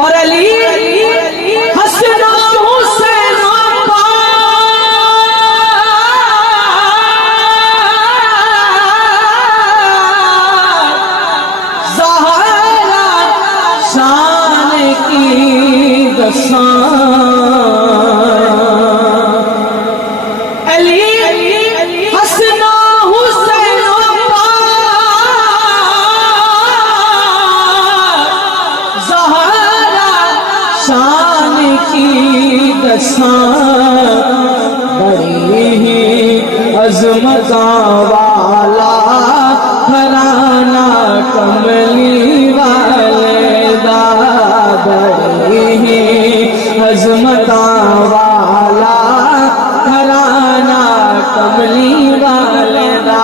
اور علی حسن حسین زہرا شان کی دسان بڑی ہی عظمت والا گھرانہ کملی والے دا، بڑی ہی عظمت والا گھرانہ کملی والے دا۔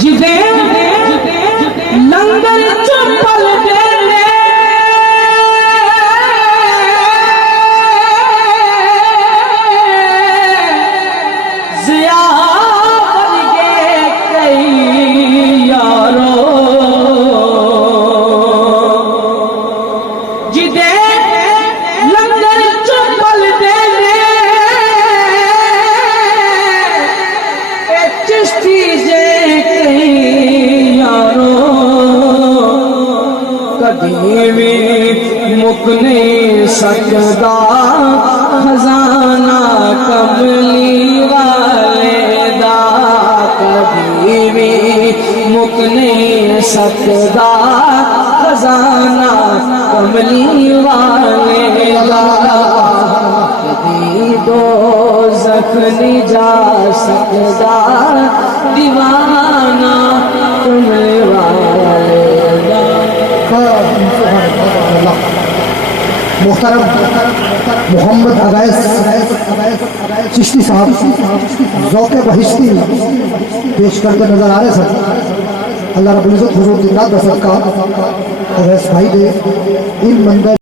جدے لنگر چپل دے لے ضیاء بن گئے کئی یارو، جدے لنگر چپل دے لے چشتی جے کئی یارو، کبھی بھی مک نہیں سکتا خزانہ کملی والے دا، کبھی بھی مک نہیں سکتا خزانہ کملی والے دا، کبھی دوزخ نہیں جا سکتا دیوانہ کملی والے دا۔ محترم محمد اویس چشتی صاحب ذوق بہشتی پیش کرتے نظر آ رہے سر۔ اللہ رب العزت حضور دی ذات دا صدقہ اویس بھائی دے ان منظر